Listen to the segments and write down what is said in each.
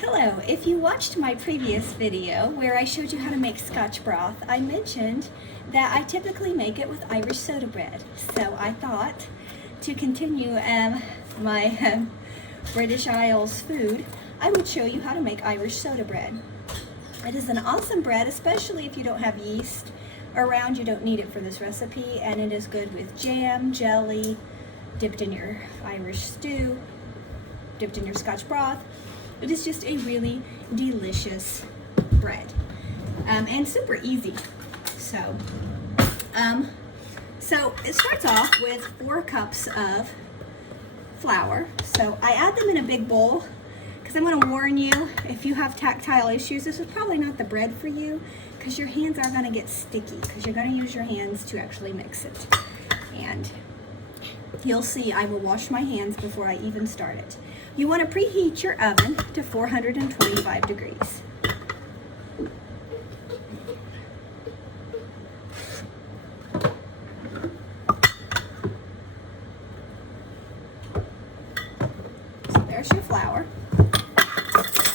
Hello, if you watched my previous video where I showed you how to make Scotch broth, I mentioned that I typically make it with Irish soda bread. So I thought to continue my British Isles food, I would show you how to make Irish soda bread. It is an awesome bread, especially if you don't have yeast around. You don't need it for this recipe, and it is good with jam, jelly, dipped in your Irish stew, dipped in your Scotch broth. It is just a really delicious bread and super easy. So it starts off with 4 cups of flour. So I add them in a big bowl because I'm going to warn you, if you have tactile issues, this is probably not the bread for you because your hands are going to get sticky because you're going to use your hands to actually mix it. And you'll see I will wash my hands before I even start it. You want to preheat your oven to 425 degrees. So there's your flour,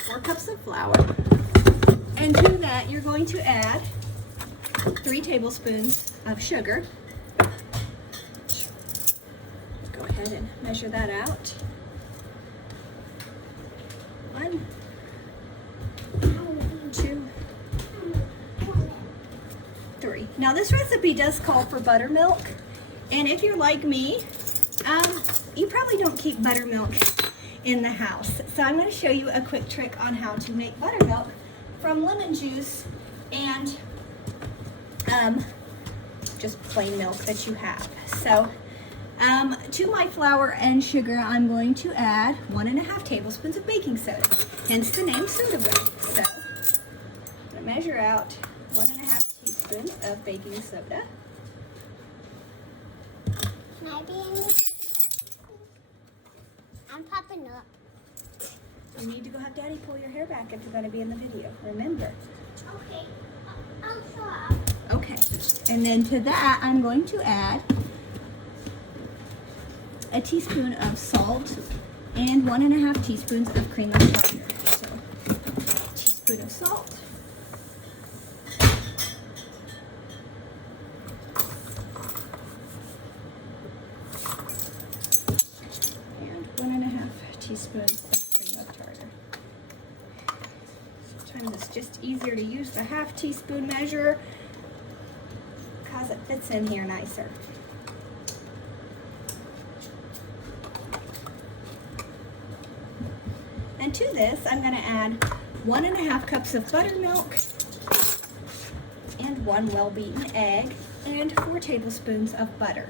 4 cups of flour. And to that you're going to add 3 tablespoons of sugar. Go ahead and measure that out. 1, 2, 3. Now this recipe does call for buttermilk, and if you're like me, you probably don't keep buttermilk in the house. So I'm going to show you a quick trick on how to make buttermilk from lemon juice and just plain milk that you have. So to my flour and sugar, I'm going to add 1½ tablespoons of baking soda, hence the name soda bread. So I'm going to measure out 1½ teaspoon of baking soda. Can I be in this? I'm popping up. You need to go have Daddy pull your hair back if you're going to be in the video. Remember. Okay. I'll show up. Okay. And then to that, I'm going to add a teaspoon of salt and 1½ teaspoons of cream of tartar. So, a teaspoon of salt, and 1½ teaspoons of cream of tartar. Sometimes it's just easier to use the ½ teaspoon measure because it fits in here nicer. And to this, I'm going to add 1½ cups of buttermilk and 1 well-beaten egg and 4 tablespoons of butter.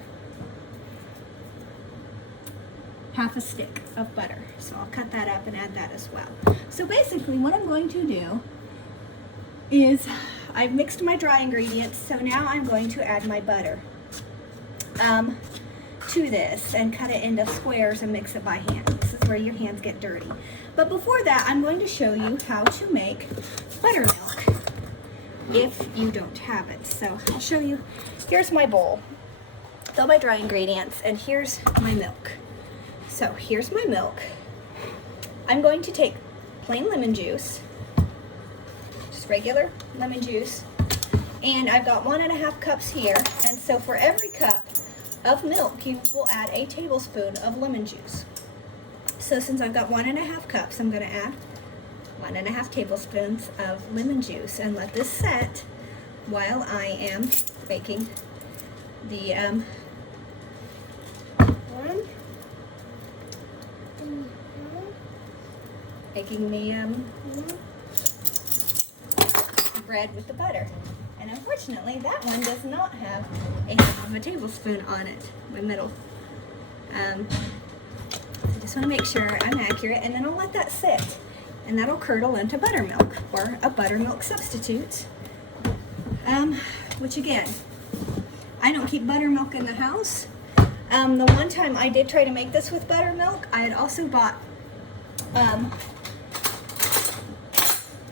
Half a stick of butter. So I'll cut that up and add that as well. So basically what I'm going to do is I've mixed my dry ingredients, so now I'm going to add my butter to this and cut it into squares and mix it by hand. This is where your hands get dirty. But before that, I'm going to show you how to make buttermilk if you don't have it. So I'll show you. Here's my bowl, all my dry ingredients, and here's my milk. So here's my milk. I'm going to take plain lemon juice, just regular lemon juice, and I've got 1½ cups here, and so for every cup of milk, you will add a tablespoon of lemon juice. So since I've got 1½ cups, I'm going to add 1½ tablespoons of lemon juice and let this set while I am making the bread with the butter. And unfortunately, that one does not have a half of a tablespoon on it, my middle. I just want to make sure I'm accurate, and then I'll let that sit, and that'll curdle into buttermilk or a buttermilk substitute. Which again, I don't keep buttermilk in the house. The one time I did try to make this with buttermilk, I had also bought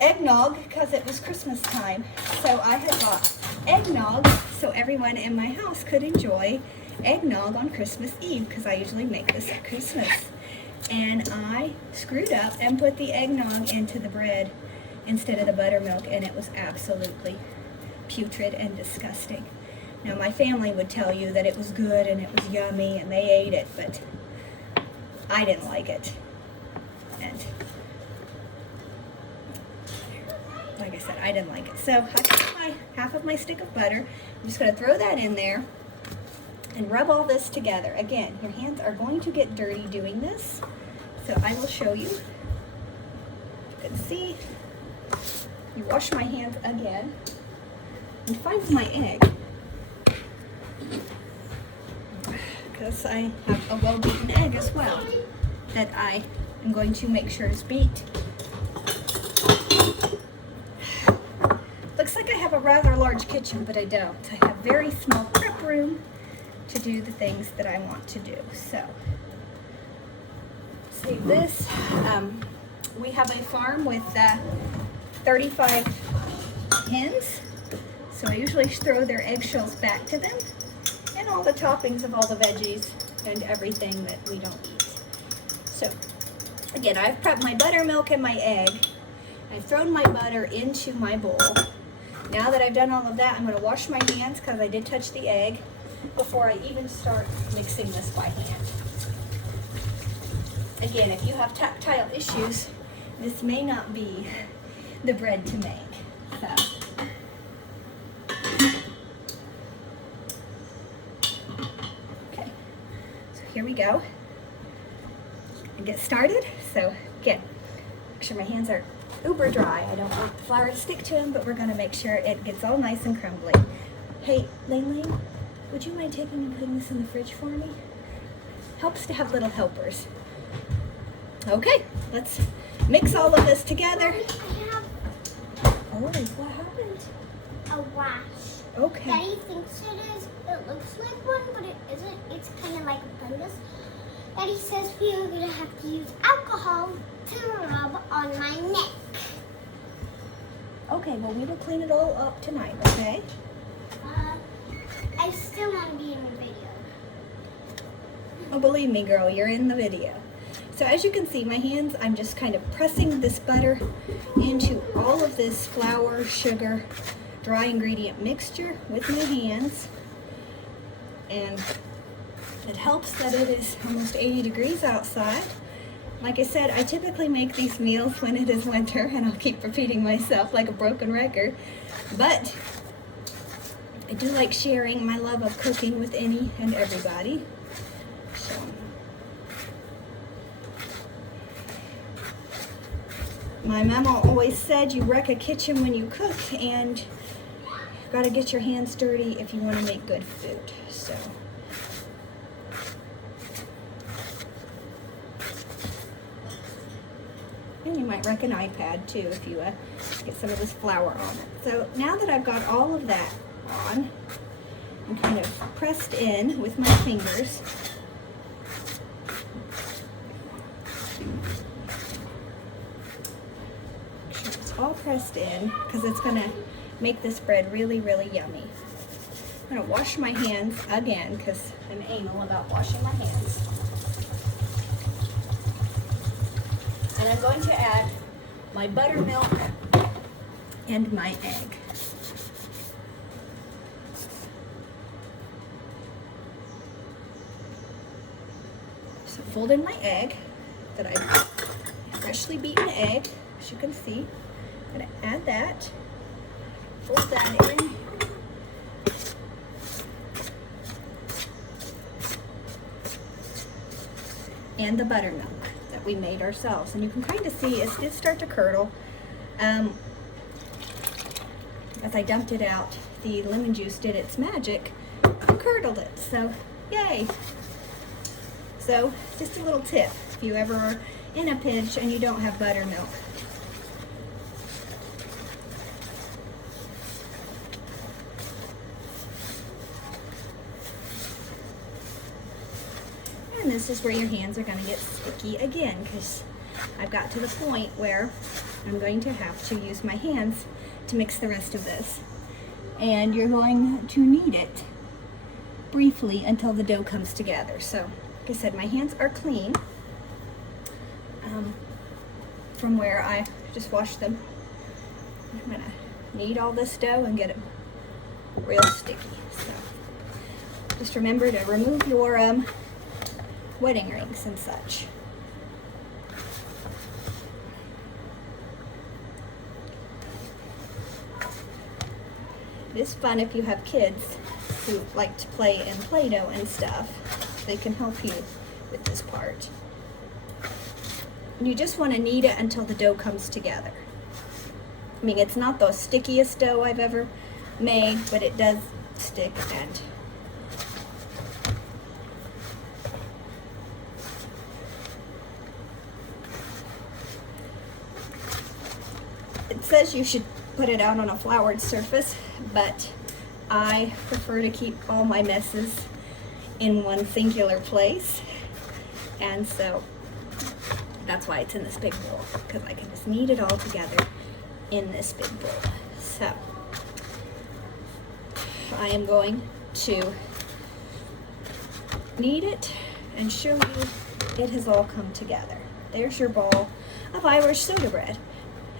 eggnog because it was Christmas time. So I had bought eggnog so everyone in my house could enjoy eggnog on Christmas Eve because I usually make this at Christmas. and I screwed up and put the eggnog into the bread instead of the buttermilk, and it was absolutely putrid and disgusting. Now my family would tell you that it was good and it was yummy and they ate it, but I didn't like it. And like I said, I didn't like it. So I got my half of my stick of butter. I'm just going to throw that in there and rub all this together. Again, your hands are going to get dirty doing this, so I will show you. You can see, you wash my hands again and find my egg, because I have a well-beaten egg as well that I am going to make sure is beat. Looks like I have a rather large kitchen, but I don't. I have very small prep room to do the things that I want to do. So, save this. We have a farm with 35 hens, so I usually throw their eggshells back to them, and all the toppings of all the veggies and everything that we don't eat. So, again, I've prepped my buttermilk and my egg. I've thrown my butter into my bowl. Now that I've done all of that, I'm going to wash my hands because I did touch the egg before I even start mixing this by hand. Again, if you have tactile issues, this may not be the bread to make. Okay, so here we go. And get started. So again, make sure my hands are uber dry. I don't want the flour to stick to them, but we're going to make sure it gets all nice and crumbly. Hey, Ling, would you mind taking and putting this in the fridge for me? Helps to have little helpers. Okay, let's mix all of this together. Oh, what happened? A rash. Okay. Daddy thinks it is. It looks like one, but it isn't. It's kind of like a fungus. Daddy says we are going to have to use alcohol to rub on my neck. Okay, well, we will clean it all up tonight, okay? I still want to be in the video. Oh, believe me, girl, you're in the video. So as you can see, my hands, I'm just kind of pressing this butter into all of this flour, sugar, dry ingredient mixture with my hands. And it helps that it is almost 80 degrees outside. Like I said, I typically make these meals when it is winter, and I'll keep repeating myself like a broken record. But I do like sharing my love of cooking with any and everybody. So, my mama always said you wreck a kitchen when you cook, and you gotta get your hands dirty if you want to make good food. So. And you might wreck an iPad too if you get some of this flour on it. So now that I've got all of that on, I'm kind of pressed in with my fingers. Make sure it's all pressed in because it's going to make this bread really, really yummy. I'm going to wash my hands again because I'm anal about washing my hands. And I'm going to add my buttermilk and my egg. So fold in my egg that I freshly beaten egg, as you can see. I'm going to add that, fold that in. And the buttermilk that we made ourselves, and you can kind of see it did start to curdle. As I dumped it out, the lemon juice did its magic and curdled it, so yay. So just a little tip, if you ever are in a pinch and you don't have buttermilk. And this is where your hands are going to get sticky again, because I've got to the point where I'm going to have to use my hands to mix the rest of this. And you're going to knead it briefly until the dough comes together. So, like I said, my hands are clean. from where I just washed them. I'm gonna knead all this dough and get it real sticky. So just remember to remove your wedding rings and such. It is fun if you have kids who like to play in Play-Doh and stuff. They can help you with this part. And you just want to knead it until the dough comes together. I mean, it's not the stickiest dough I've ever made, but it does stick. And it says you should put it out on a floured surface, but I prefer to keep all my messes in one singular place, and so that's why it's in this big bowl, because I can just knead it all together in this big bowl. So I am going to knead it and show you it has all come together. There's your bowl of Irish soda bread,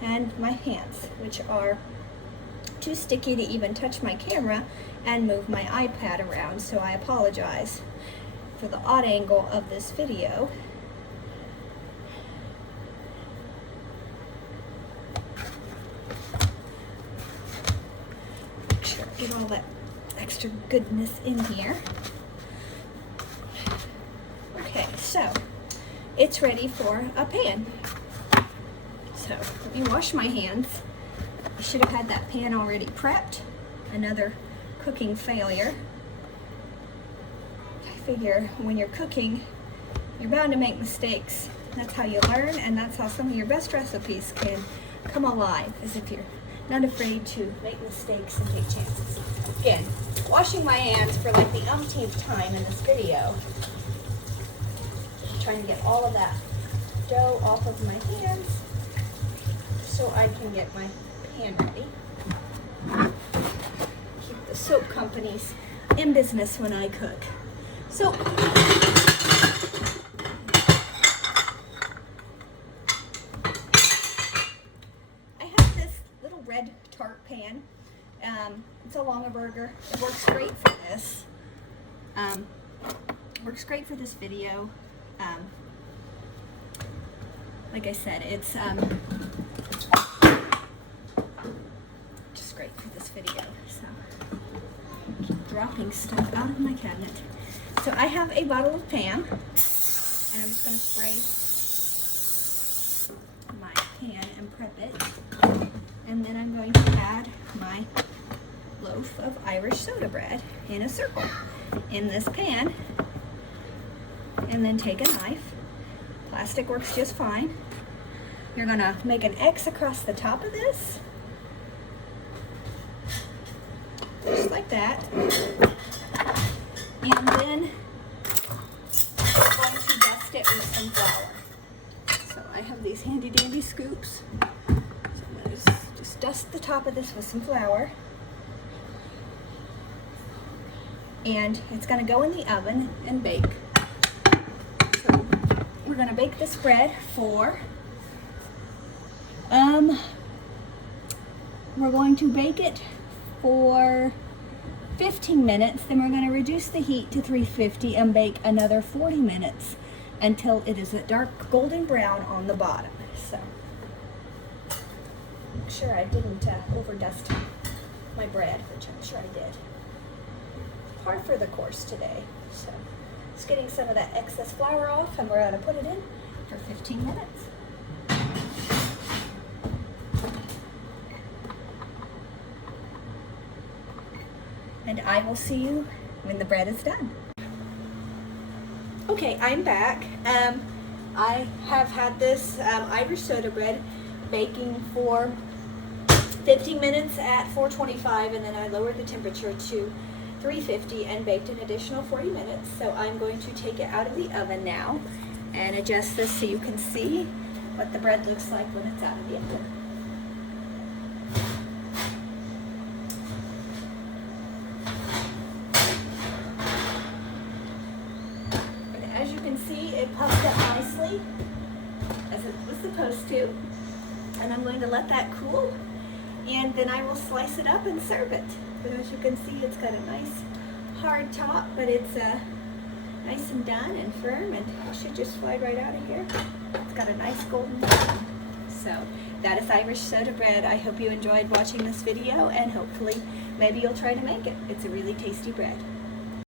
and my hands, which are too sticky to even touch my camera and move my iPad around, so I apologize for the odd angle of this video. Make sure I get all that extra goodness in here. Okay, so it's ready for a pan. So let me wash my hands. I should have had that pan already prepped. Another cooking failure. I figure when you're cooking, you're bound to make mistakes. That's how you learn, and that's how some of your best recipes can come alive, is if you're not afraid to make mistakes and take chances. Again, washing my hands for like the umpteenth time in this video. I'm trying to get all of that dough off of my hands so I can get my pan ready. Keep the soap companies in business when I cook. So I have this little red tart pan. It's a Longaberger. It works great for this. Works great for this video. Like I said, it's just great for this video. So I keep dropping stuff out of my cabinet. So I have a bottle of Pam, and I'm just going to spray my pan and prep it. And then I'm going to add my loaf of Irish soda bread in a circle in this pan, and then take a knife. Plastic works just fine. You're gonna make an X across the top of this, just like that. And then we're going to dust it with some flour. So I have these handy dandy scoops. So I'm gonna just dust the top of this with some flour. And it's gonna go in the oven and bake. So we're gonna bake this bread for, we're going to bake it for 15 minutes, then we're going to reduce the heat to 350 and bake another 40 minutes until it is a dark golden brown on the bottom. So make sure I didn't overdust my bread, which I'm sure I did. Par for the course today. So just getting some of that excess flour off, and we're going to put it in for 15 minutes. And I will see you when the bread is done. Okay, I'm back. I have had this Irish soda bread baking for 15 minutes at 425, and then I lowered the temperature to 350 and baked an additional 40 minutes. So I'm going to take it out of the oven now and adjust this so you can see what the bread looks like when it's out of the oven. And as you can see, it puffed up nicely as it And I'm going to let that cool, and then I will slice it up and serve it. But as you can see, it's got a nice hard top, but it's nice and done and firm, and it should just slide right out of here. It's got a nice golden brown. So that is Irish soda bread. I hope you enjoyed watching this video, and hopefully maybe you'll try to make it. It's a really tasty bread.